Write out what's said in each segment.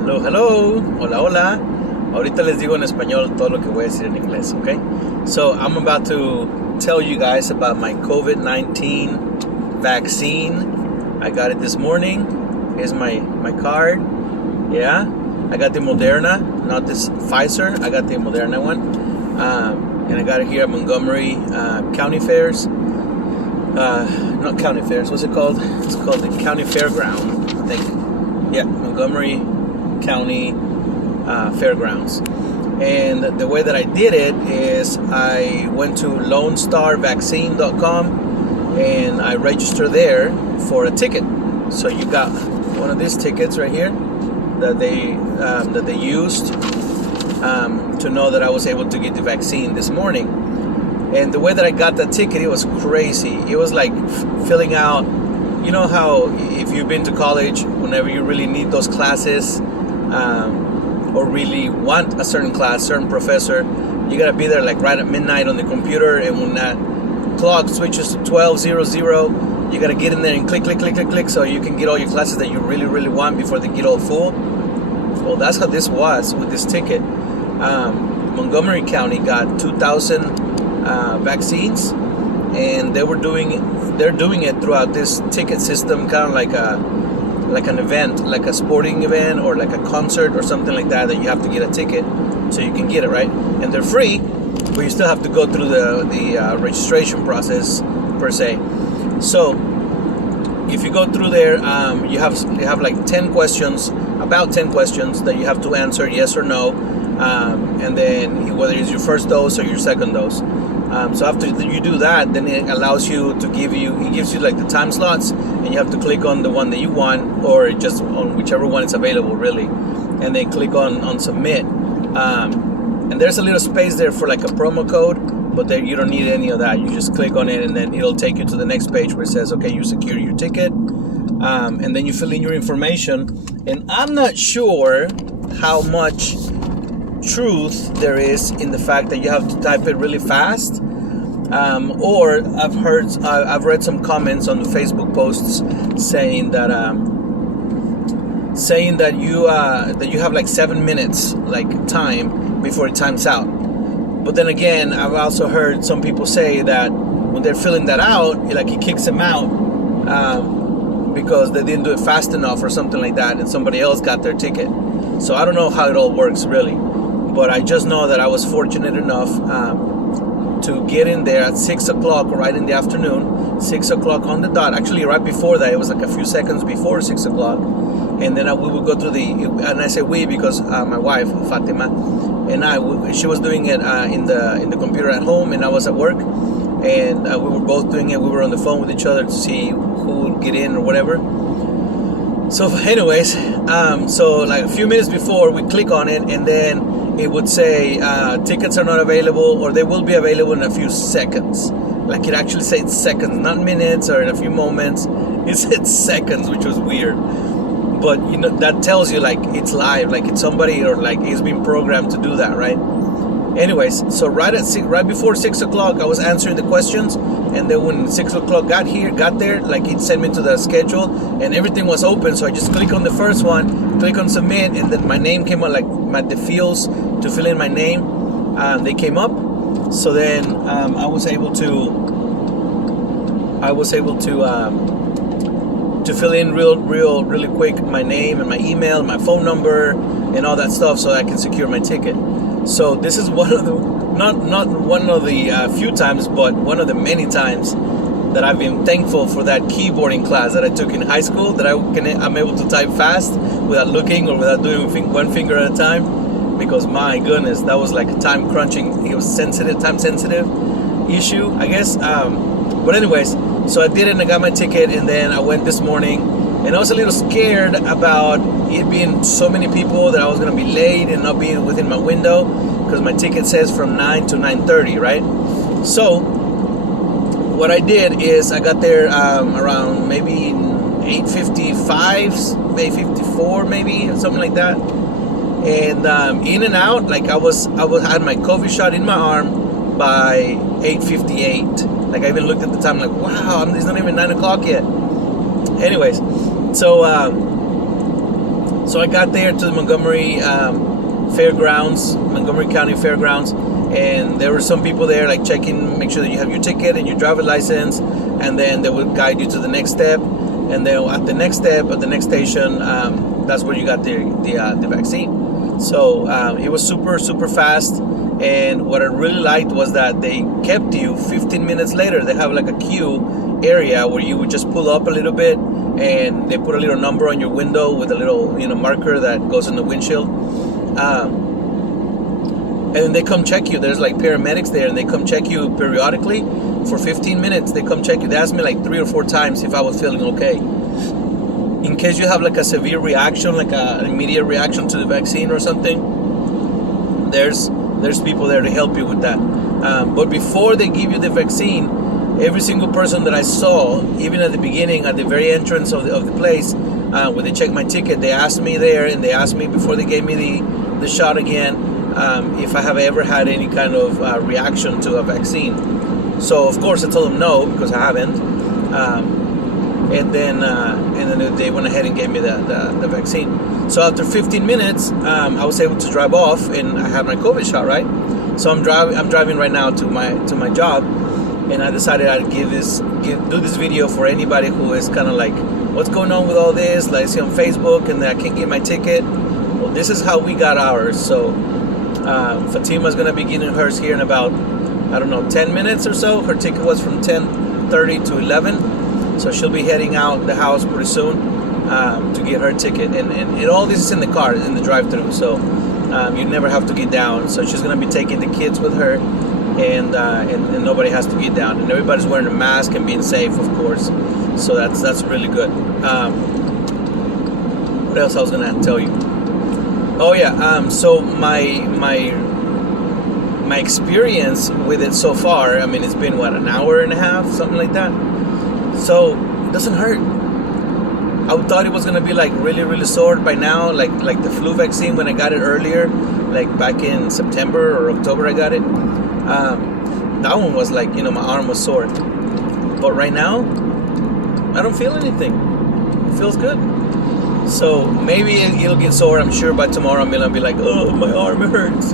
Hello, hello, hola, hola. Ahorita les digo en español todo lo que voy a decir en inglés, okay? So I'm about to tell you guys about my Covid-19 vaccine. I got it this morning. Here's my card. Yeah, I got the Moderna, not this Pfizer. I got the Moderna one. And I got it here at Montgomery County Fairs. Not County Fairs, what's it called? It's called the County Fairground, I think. Yeah, Montgomery County Fairgrounds. And the way that I did it is I went to LoneStarVaccine.com and I registered there for a ticket. So you got one of these tickets right here that they used to know that I was able to get the vaccine this morning. And the way that I got that ticket, it was crazy. It was like filling out, you know how if you've been to college, whenever you really need those classes or really want a certain class, certain professor, you gotta be there like right at midnight on the computer, and when that clock switches to 12:00, you gotta get in there and click so you can get all your classes that you really want before they get all full. Well, that's how this was with this ticket. Montgomery County got 2,000 vaccines, and they're doing it throughout this ticket system, kind of like an event, like a sporting event or like a concert or something like that you have to get a ticket so you can get it, right? And they're free, but you still have to go through the registration process per se. So if you go through there, you have like 10 questions, about 10 questions that you have to answer yes or no, and then whether it's your first dose or your second dose. So after you do that, then it allows you to gives you like the time slots, and you have to click on the one that you want, or just on whichever one is available really, and then click on submit. And there's a little space there for like a promo code, but there you don't need any of that. You just click on it, and then it'll take you to the next page where it says, okay, you secure your ticket, and then you fill in your information. And I'm not sure how much truth there is in the fact that you have to type it really fast, or I've read some comments on the Facebook posts saying that you have like 7 minutes like time before it times out. But then again, I've also heard some people say that when they're filling that out, it kicks them out because they didn't do it fast enough or something like that, and somebody else got their ticket. So I don't know how it all works really. But I just know that I was fortunate enough to get in there at 6 o'clock, right in the afternoon, 6 o'clock on the dot. Actually, right before that, it was like a few seconds before 6 o'clock. And then we would go through and I say we because my wife, Fatima, and she was doing it in the computer at home, and I was at work. And we were both doing it. We were on the phone with each other to see who would get in or whatever. So anyways, so like a few minutes before, we click on it, and then it would say tickets are not available, or they will be available in a few seconds. Like it actually said seconds, not minutes or in a few moments. It said seconds, which was weird. But that tells you like it's live, like it's somebody, or like it's been programmed to do that, right? Anyways, so right before 6 o'clock, I was answering the questions, and then when 6 o'clock got there, like it sent me to the schedule, and everything was open. So I just click on the first one, click on submit, and then my name came up, like the fields to fill in my name, they came up. So then I was able to fill in really quick my name and my email, my phone number, and all that stuff, so I can secure my ticket. So this is one of the not one of the few times, but one of the many times that I've been thankful for that keyboarding class that I took in high school, that I'm able to type fast without looking or without doing one finger at a time, because my goodness, that was like a time crunching. It was time sensitive issue, I guess. But anyways, so I did it and I got my ticket, and then I went this morning, and I was a little scared about it being so many people that I was going to be late and not being within my window, because my ticket says from 9 to 9:30, right? So what I did is I got there around maybe 8:55, 8:54 maybe, something like that. And in and out, like I had my COVID shot in my arm by 8:58. Like I even looked at the time, like, wow, it's not even 9 o'clock yet. Anyways, so So I got there to the Montgomery Montgomery County Fairgrounds, and there were some people there like checking, make sure that you have your ticket and your driver's license, and then they would guide you to the next step, and then at the next step, at the next station, that's where you got the vaccine. So it was super fast, and what I really liked was that they kept you 15 minutes later. They have like a queue area where you would just pull up a little bit, and they put a little number on your window with a little marker that goes in the windshield. And then they come check you. There's like paramedics there, and they come check you periodically for 15 minutes. They come check you. They asked me like 3 or 4 times if I was feeling okay. In case you have like a severe reaction, like an immediate reaction to the vaccine or something, there's people there to help you with that. But before they give you the vaccine, every single person that I saw, even at the beginning, at the very entrance of the place, when they checked my ticket, they asked me there, and they asked me before they gave me the shot again, if I have ever had any kind of reaction to a vaccine. So of course I told them no, because I haven't. And then they went ahead and gave me the vaccine. So after 15 minutes, I was able to drive off, and I had my COVID shot, right? So I'm driving right now to my job, and I decided I'd do this video for anybody who is kind of like, what's going on with all this? Like, I see on Facebook, and I can't get my ticket. Well, this is how we got ours. So Fatima's gonna be getting hers here in about, I don't know, 10 minutes or so. Her ticket was from 10:30 to 11, so she'll be heading out the house pretty soon to get her ticket. And all this is in the car, in the drive-thru, so you never have to get down. So she's gonna be taking the kids with her, and nobody has to get down, and everybody's wearing a mask and being safe, of course. So that's really good. What else I was gonna tell you? Oh yeah, so my experience with it so far, I mean, it's been what, an hour and a half, something like that. So it doesn't hurt. I thought it was gonna be like really sore by now, like the flu vaccine when I got it earlier, like back in September or October I got it. That one was like, my arm was sore. But right now, I don't feel anything. It feels good. So maybe it'll get sore. I'm sure by tomorrow I'm gonna be like, oh, my arm hurts,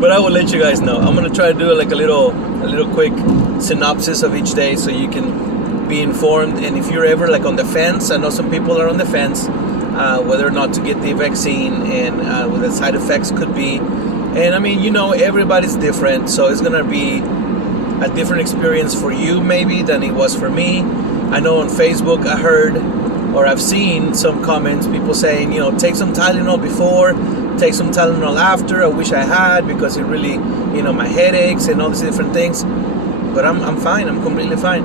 But I will let you guys know. I'm gonna try to do like a little quick synopsis of each day, so you can be informed. And if you're ever like on the fence, I know some people are on the fence whether or not to get the vaccine, and what the side effects could be. And I mean, everybody's different, so it's gonna be a different experience for you maybe than it was for me. I know on Facebook I heard, or I've seen some comments, people saying, take some Tylenol before, take some Tylenol after. I wish I had, because it really, my headaches and all these different things. But I'm fine. I'm completely fine.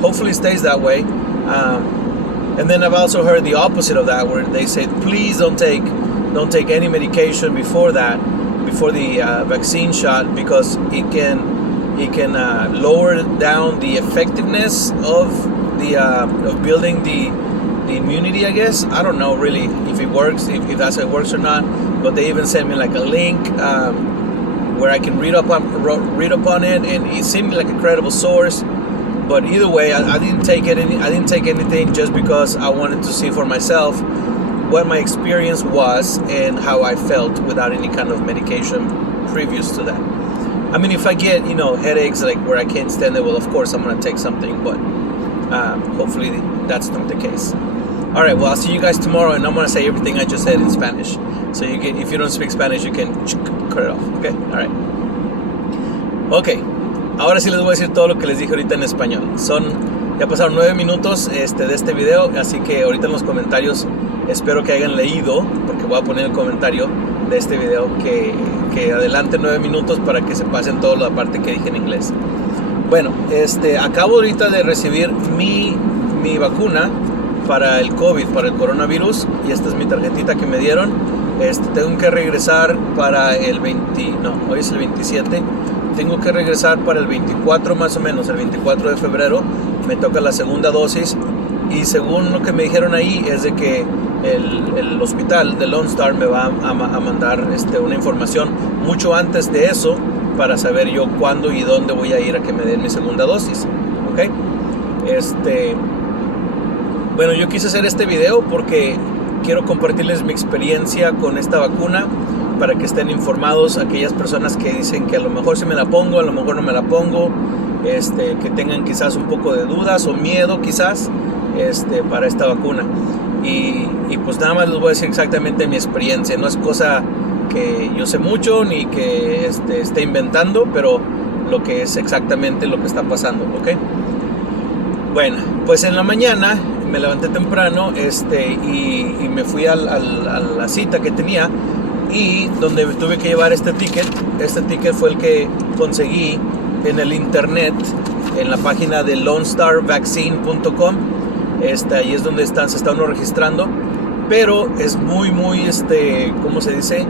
Hopefully it stays that way. And then I've also heard the opposite of that, where they say, please don't take any medication before the vaccine shot, because it can lower down the effectiveness of building the immunity, I guess. I don't know really if it works, if that's how it works or not. But they even sent me like a link where I can read up on it, and it seemed like a credible source. But either way, I didn't take it. I didn't take anything just because I wanted to see for myself what my experience was and how I felt without any kind of medication previous to that. I mean, if I get headaches like where I can't stand it, well, of course I'm gonna take something, but hopefully that's not the case. All right, well, I'll see you guys tomorrow, and I'm gonna say everything I just said in Spanish. So if you don't speak Spanish, you can cut it off. Okay, all right. Okay, ahora sí les voy a decir todo lo que les dije ahorita en español. Ya pasaron 9 minutos de este video, así que ahorita en los comentarios espero que hayan leído, porque voy a poner el comentario de este video que adelante 9 minutos para que se pasen toda la parte que dije en inglés. Bueno, acabo ahorita de recibir mi vacuna para el COVID, para el coronavirus, y esta es mi tarjetita que me dieron. Tengo que regresar para el hoy es el 27. Tengo que regresar para el 24 más o menos, el 24 de febrero. Me toca la segunda dosis, y según lo que me dijeron ahí es de que el hospital de Lone Star me va a mandar una información mucho antes de eso, para saber yo cuándo y dónde voy a ir a que me den mi segunda dosis. ¿Ok? Bueno, yo quise hacer este video porque quiero compartirles mi experiencia con esta vacuna para que estén informados aquellas personas que dicen que a lo mejor sí me la pongo, a lo mejor no me la pongo, que tengan quizás un poco de dudas o miedo quizás para esta vacuna. Y pues nada más les voy a decir exactamente mi experiencia. No es cosa que yo sé mucho ni que esté inventando, pero lo que es exactamente lo que está pasando, ¿ok? Bueno, pues en la mañana me levanté temprano y me fui a la cita que tenía, y donde tuve que llevar este ticket. Este ticket fue el que conseguí en el internet, en la página de lonestarvaccine.com. Ahí es donde se está uno registrando, pero es muy, ¿cómo se dice?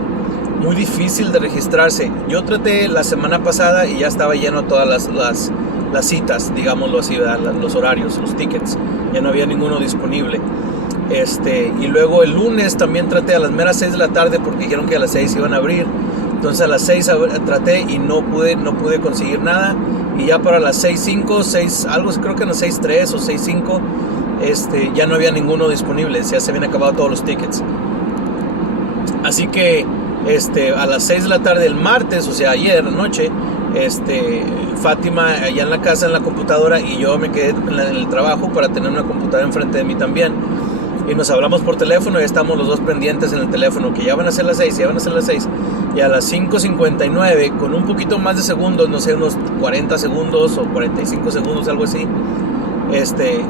Muy difícil de registrarse. Yo traté la semana pasada y ya estaba lleno todas las citas, digámoslo así, ¿verdad? Los horarios, los tickets, ya no había ninguno disponible. Y luego el lunes también traté a las meras 6 de la tarde porque dijeron que a las 6 iban a abrir. Entonces a las 6 traté y no pude conseguir nada. Y ya para las 6:05, 6 algo, creo que en las 6:03 o 6:05, ya no había ninguno disponible. Ya se habían acabado todos los tickets. Así que a las 6 de la tarde del martes, o sea ayer noche, Fátima allá en la casa en la computadora, y yo me quedé en el trabajo para tener una computadora enfrente de mí también, y nos hablamos por teléfono y estamos los dos pendientes en el teléfono que ya van a ser las 6, y a las 5:59 con un poquito más de segundos, no sé, unos 40 segundos o 45 segundos, algo así,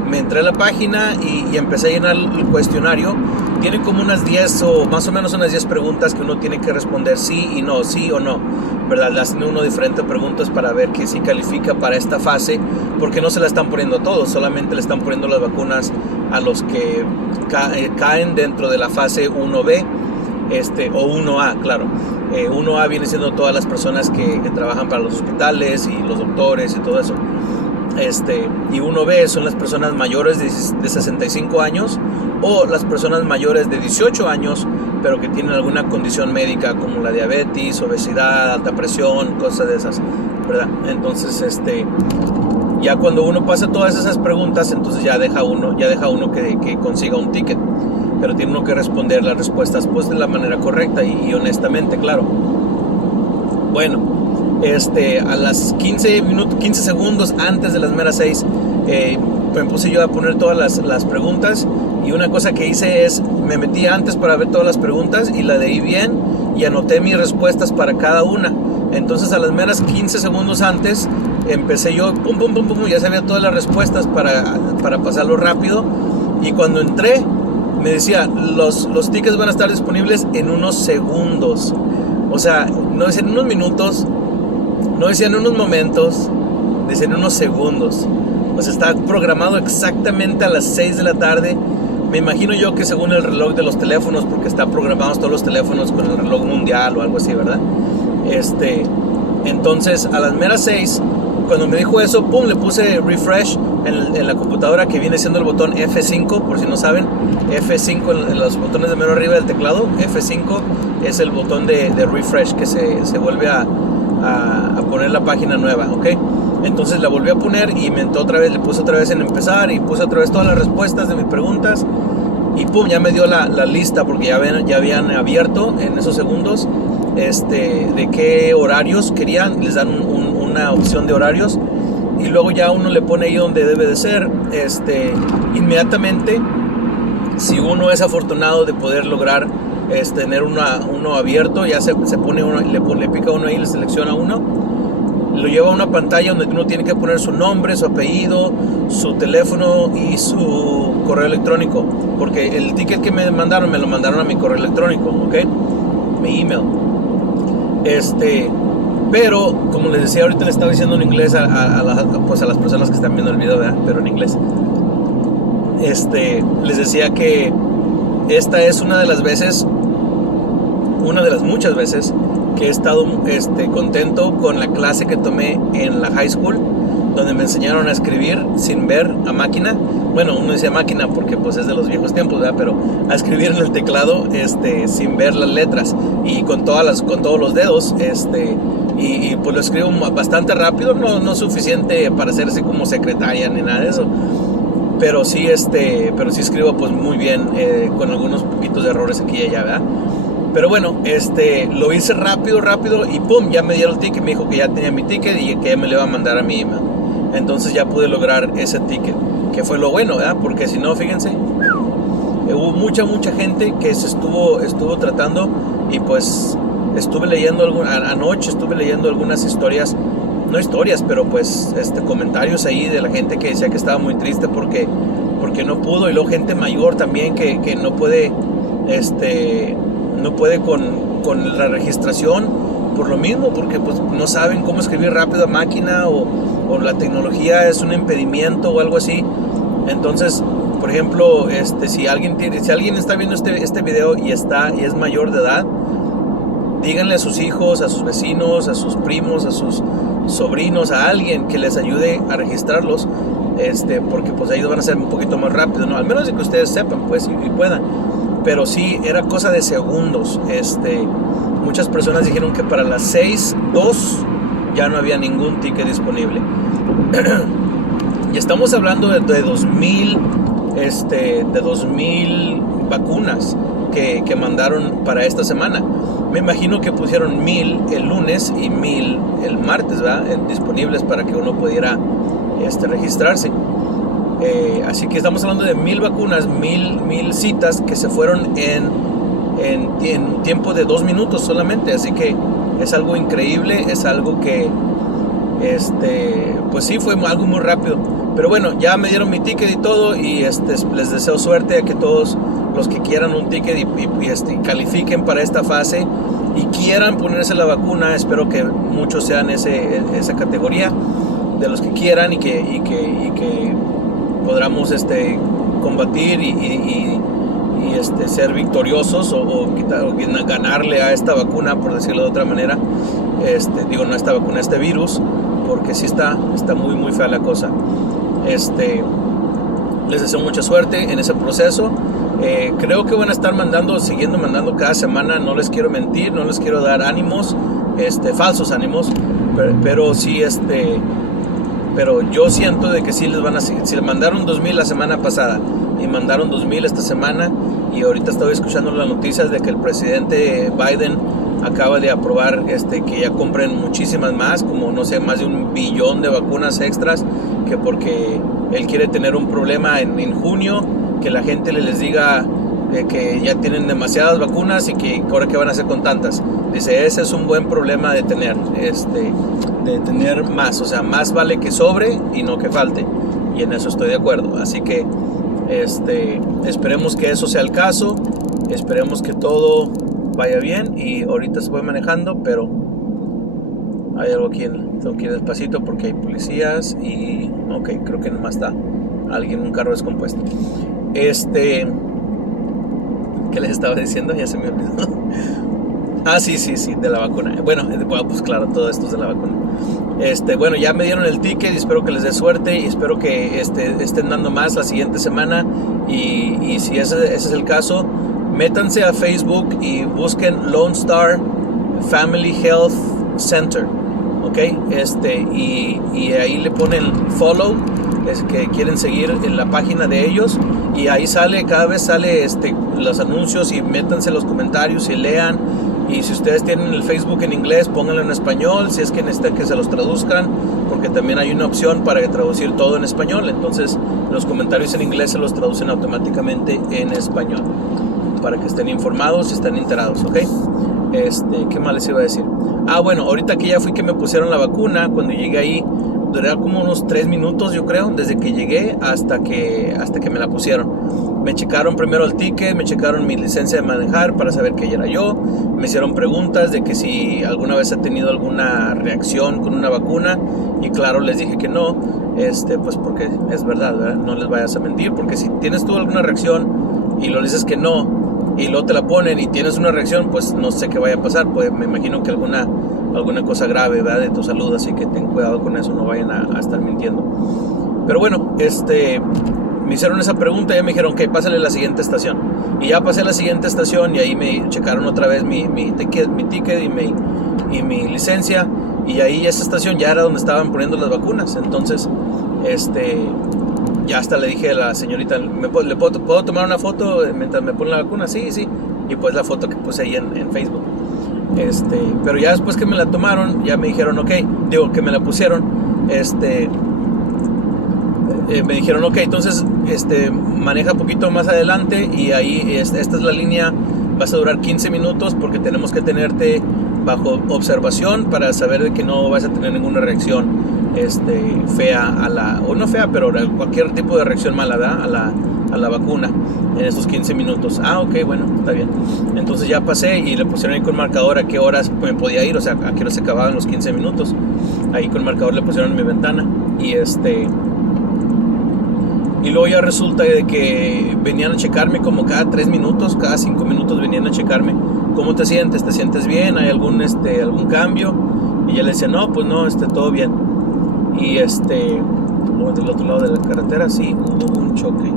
me entré a la página y empecé a llenar el cuestionario. Tiene como unas 10 o más o menos unas 10 preguntas que uno tiene que responder sí y no, sí o no, ¿verdad? Le hacen uno diferentes preguntas para ver que sí califica para esta fase, porque no se la están poniendo a todos, solamente le están poniendo las vacunas a los que caen dentro de la fase 1B, o 1A, claro. 1A viene siendo todas las personas que trabajan para los hospitales y los doctores y todo eso. Y 1B son las personas mayores de 65 años o las personas mayores de 18 años, pero que tienen alguna condición médica como la diabetes, obesidad, alta presión, cosas de esas, ¿verdad? Entonces, ya cuando uno pasa todas esas preguntas, entonces ya deja uno que consiga un ticket, pero tiene uno que responder las respuestas pues de la manera correcta y honestamente, claro. Bueno, a las 15 segundos antes de las meras 6, me puse yo a poner todas las preguntas, y una cosa que hice es, me metí antes para ver todas las preguntas y la leí bien y anoté mis respuestas para cada una. Entonces a las meras 15 segundos antes empecé yo, pum, ya sabía todas las respuestas para pasarlo rápido, y cuando entré me decía, los tickets van a estar disponibles en unos segundos. O sea, no decían unos minutos, no decían unos momentos, decían unos segundos. O sea, está programado exactamente a las 6 de la tarde. Me imagino yo que según el reloj de los teléfonos, porque está programados todos los teléfonos con el reloj mundial o algo así, ¿verdad? Entonces a las meras 6, cuando me dijo eso, pum, le puse refresh en la computadora, que viene siendo el botón F5, por si no saben. F5 en los botones de mero arriba del teclado. F5 es el botón de refresh, que se vuelve a poner la página nueva, ¿ok? Entonces la volví a poner y le puse otra vez en empezar, y puse otra vez todas las respuestas de mis preguntas, y pum, ya me dio la lista, porque ya habían abierto en esos segundos de qué horarios querían. Les dan una opción de horarios, y luego ya uno le pone ahí donde debe de ser. Inmediatamente, si uno es afortunado de poder lograr tener uno abierto, ya se pone uno, le pica uno ahí, le selecciona uno, lo lleva a una pantalla donde uno tiene que poner su nombre, su apellido, su teléfono y su correo electrónico, porque el ticket que me lo mandaron a mi correo electrónico, ¿ok? Mi email. Pero como les decía, ahorita le estaba diciendo en inglés a las personas que están viendo el video, ¿verdad? Pero en inglés. Les decía que esta es una de las muchas veces que he estado contento con la clase que tomé en la high school, donde me enseñaron a escribir sin ver a máquina. Bueno, uno dice máquina porque pues es de los viejos tiempos, ¿verdad? Pero a escribir en el teclado sin ver las letras y con todos los dedos, y pues lo escribo bastante rápido, no suficiente para hacerse como secretaria ni nada de eso. Pero sí escribo pues muy bien, con algunos poquitos de errores aquí y allá, ¿verdad? Pero bueno, lo hice rápido y pum, ya me dieron el ticket. Me dijo que ya tenía mi ticket y que ya me lo iba a mandar a mi email. Entonces ya pude lograr ese ticket, que fue lo bueno, ¿verdad? Porque si no, fíjense, hubo mucha gente que se estuvo tratando. Y pues estuve leyendo anoche estuve leyendo algunas historias, no historias, pero pues comentarios ahí de la gente que decía que estaba muy triste porque no pudo, y luego gente mayor también que no puede con la registración por lo mismo, porque pues no saben cómo escribir rápido a máquina, o la tecnología es un impedimento o algo así. Entonces, por ejemplo, si alguien está viendo este video y es mayor de edad, díganle a sus hijos, a sus vecinos, a sus primos, a sus sobrinos, a alguien que les ayude a registrarlos, porque pues ellos van a ser un poquito más rápido, ¿no? Al menos de que ustedes sepan, pues, y puedan. Pero sí, era cosa de segundos. Muchas personas dijeron que para las 6:02 ya no había ningún ticket disponible. Y estamos hablando de 2000 vacunas que mandaron para esta semana. Me imagino que pusieron 1000 el lunes y 1000 el martes, ¿verdad? Disponibles para que uno pudiera registrarse. Así que estamos hablando de 1000 vacunas, 1000 citas que se fueron en un tiempo de 2 minutos solamente. Así que es algo increíble, es algo que pues sí, fue algo muy rápido. Pero bueno, ya me dieron mi ticket y todo, y les deseo suerte a que todos los que quieran un ticket y califiquen para esta fase y quieran ponerse la vacuna. Espero que muchos sean esa categoría de los que quieran y que podamos combatir y ser victoriosos o ganarle a esta vacuna, por decirlo de otra manera. No a esta vacuna, a este virus, porque sí está muy fea la cosa. Les deseo mucha suerte en ese proceso. Creo que van a estar siguiendo mandando cada semana. No les quiero mentir, no les quiero dar ánimos, falsos ánimos, pero sí, pero yo siento de que sí les van a seguir. Si le mandaron 2000 la semana pasada y mandaron 2000 esta semana, y ahorita estoy escuchando las noticias de que el presidente Biden acaba de aprobar que ya compren muchísimas más, como no sé, más de 1 billón de vacunas extras, que porque él quiere tener un problema en junio, que la gente les diga que ya tienen demasiadas vacunas y que ahora qué van a hacer con tantas. Dice, ese es un buen problema de tener, de tener más, o sea, más vale que sobre y no que falte, y en eso estoy de acuerdo. Así que esperemos que eso sea el caso, esperemos que todo vaya bien. Y ahorita estoy manejando, pero hay algo aquí, tengo que ir despacito porque hay policías y ok, creo que nomás está un carro descompuesto. ¿Qué les estaba diciendo? Ya se me olvidó. Sí, de la vacuna. Bueno, pues claro, todo esto es de la vacuna. Bueno, ya me dieron el ticket y espero que les dé suerte, y espero que estén dando más la siguiente semana. Y si ese es el caso, métanse a Facebook y busquen Lone Star Family Health Center, ¿ok? Y ahí le ponen follow, es que quieren seguir en la página de ellos, y ahí cada vez sale los anuncios, y métanse los comentarios y lean. Y si ustedes tienen el Facebook en inglés, pónganlo en español, si es que necesitan que se los traduzcan, porque también hay una opción para traducir todo en español. Entonces los comentarios en inglés se los traducen automáticamente en español, para que estén informados y estén enterados, ¿ok? ¿Qué más les iba a decir? Bueno, ahorita que ya fui que me pusieron la vacuna, cuando llegué ahí, duré como unos 3 minutos, yo creo, desde que llegué hasta que me la pusieron. Me checaron primero el ticket, me checaron mi licencia de manejar para saber que era yo. Me hicieron preguntas de que si alguna vez he tenido alguna reacción con una vacuna, y claro, les dije que no, pues porque es verdad, ¿verdad? No les vayas a mentir, porque si tienes tú alguna reacción y lo dices que no, y luego te la ponen y tienes una reacción, pues no sé qué vaya a pasar. Pues me imagino que alguna cosa grave, ¿verdad?, de tu salud, así que ten cuidado con eso, no vayan a estar mintiendo. Pero bueno, me hicieron esa pregunta y ya me dijeron, ok, pásale a la siguiente estación. Y ya pasé a la siguiente estación, y ahí me checaron otra vez mi ticket y mi licencia, y ahí esa estación ya era donde estaban poniendo las vacunas. Entonces ya hasta le dije a la señorita, ¿puedo tomar una foto mientras me ponen la vacuna? Sí, sí. Y pues la foto que puse ahí en Facebook. Pero ya después que me la tomaron, ya me dijeron, que me la pusieron, me dijeron, entonces, maneja un poquito más adelante y ahí, esta es la línea, vas a durar 15 minutos porque tenemos que tenerte bajo observación para saber de que no vas a tener ninguna reacción, fea o no fea, pero cualquier tipo de reacción mala, ¿verdad? A la vacuna en esos 15 minutos. Bueno, está bien. Entonces ya pasé y le pusieron ahí con marcador a qué horas me podía ir, o sea, a qué hora se acababan los 15 minutos. Ahí con marcador le pusieron en mi ventana y y luego ya resulta de que venían a checarme como cada 3 minutos, cada 5 minutos venían a checarme. ¿Cómo te sientes? ¿Te sientes bien? ¿Hay algún cambio? Y ya le decía, no, pues no, todo bien. Y del otro lado de la carretera sí hubo un choque.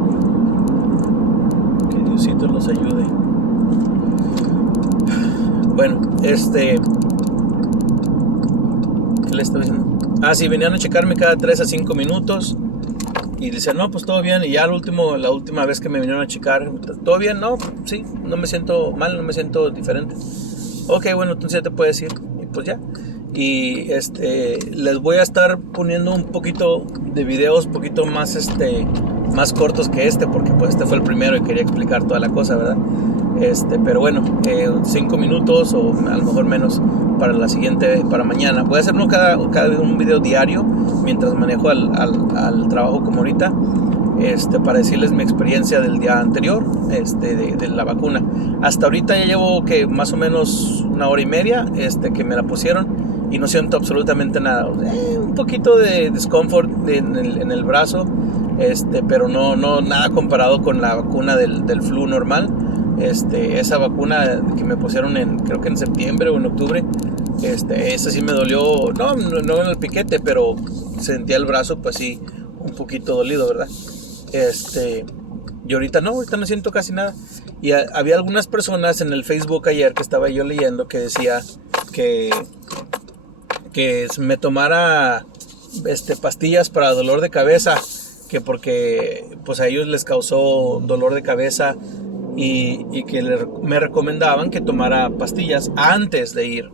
Que Diosito los ayude. Bueno, ¿qué le estaba diciendo? Sí, venían a checarme cada 3 a 5 minutos. Y dice, no, pues todo bien. Y ya la última vez que me vinieron a checar, ¿todo bien? No, sí, no me siento mal, no me siento diferente. Bueno, entonces ya te puedes ir. Y pues ya. Y les voy a estar poniendo un poquito de videos, un poquito más, más cortos que porque pues fue el primero y quería explicar toda la cosa, ¿verdad? Pero bueno, 5 minutos o a lo mejor menos para la siguiente, para mañana. Voy a hacer un video diario mientras manejo al trabajo como ahorita, para decirles mi experiencia del día anterior, de la vacuna. Hasta ahorita ya llevo más o menos 1 hora y media, que me la pusieron y no siento absolutamente nada. Un poquito de discomfort en el brazo, pero no nada comparado con la vacuna del flu normal. Esa vacuna que me pusieron creo que en septiembre o en octubre, esa sí me dolió, no en el piquete, pero sentía el brazo pues sí un poquito dolido, ¿verdad? Y ahorita no siento casi nada. Y había algunas personas en el Facebook ayer que estaba yo leyendo que decía que me tomara pastillas para dolor de cabeza, que porque pues a ellos les causó dolor de cabeza y que me recomendaban que tomara pastillas antes de ir,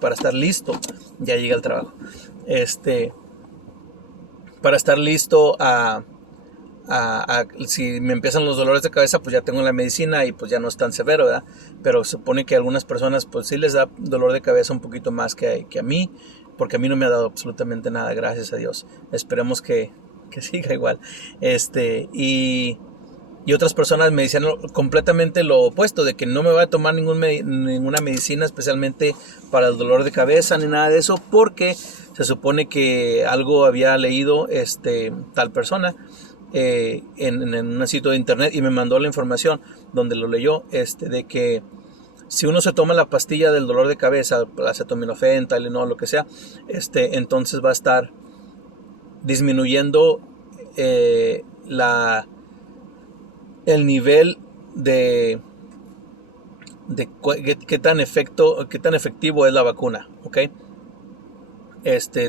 para estar listo. Ya llegué al trabajo, para estar listo si me empiezan los dolores de cabeza, pues ya tengo la medicina y pues ya no es tan severo, ¿verdad? Pero se supone que a algunas personas pues sí les da dolor de cabeza un poquito más que a mí, porque a mí no me ha dado absolutamente nada, gracias a Dios. Esperemos que siga igual. Y otras personas me decían completamente lo opuesto, de que no me voy a tomar ninguna medicina especialmente para el dolor de cabeza ni nada de eso, porque se supone que algo había leído tal persona en un sitio de internet y me mandó la información donde lo leyó, de que si uno se toma la pastilla del dolor de cabeza, la acetaminofén, Tylenol, lo que sea, entonces va a estar disminuyendo el nivel de qué tan efectivo es la vacuna, ¿ok?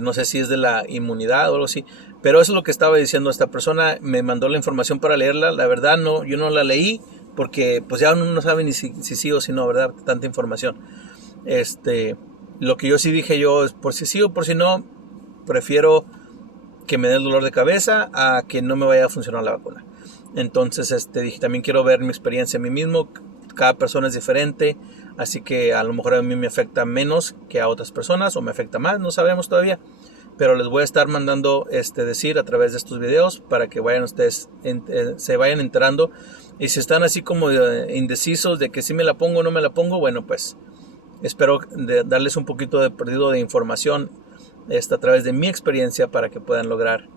No sé si es de la inmunidad o algo así, pero eso es lo que estaba diciendo esta persona. Me mandó la información para leerla. La verdad yo no la leí porque pues ya uno no sabe ni si sí o si no, ¿verdad? Tanta información. Lo que yo sí dije yo es por si sí o por si no, prefiero que me dé el dolor de cabeza a que no me vaya a funcionar la vacuna. Entonces dije, también quiero ver mi experiencia a mí mismo. Cada persona es diferente, así que a lo mejor a mí me afecta menos que a otras personas o me afecta más, no sabemos todavía, pero les voy a estar mandando decir a través de estos videos para que vayan ustedes se vayan enterando. Y si están así como indecisos de que si me la pongo o no me la pongo, bueno, pues espero darles un poquito de perdido de información a través de mi experiencia para que puedan lograr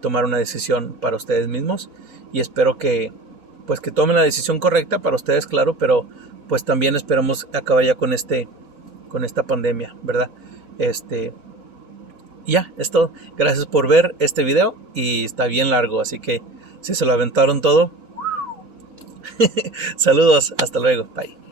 tomar una decisión para ustedes mismos, y espero que tomen la decisión correcta para ustedes, claro, pero pues también esperamos acabar ya con esta pandemia, ¿verdad? Ya, es todo. Gracias por ver este video y está bien largo, así que si se lo aventaron todo, saludos, hasta luego, bye.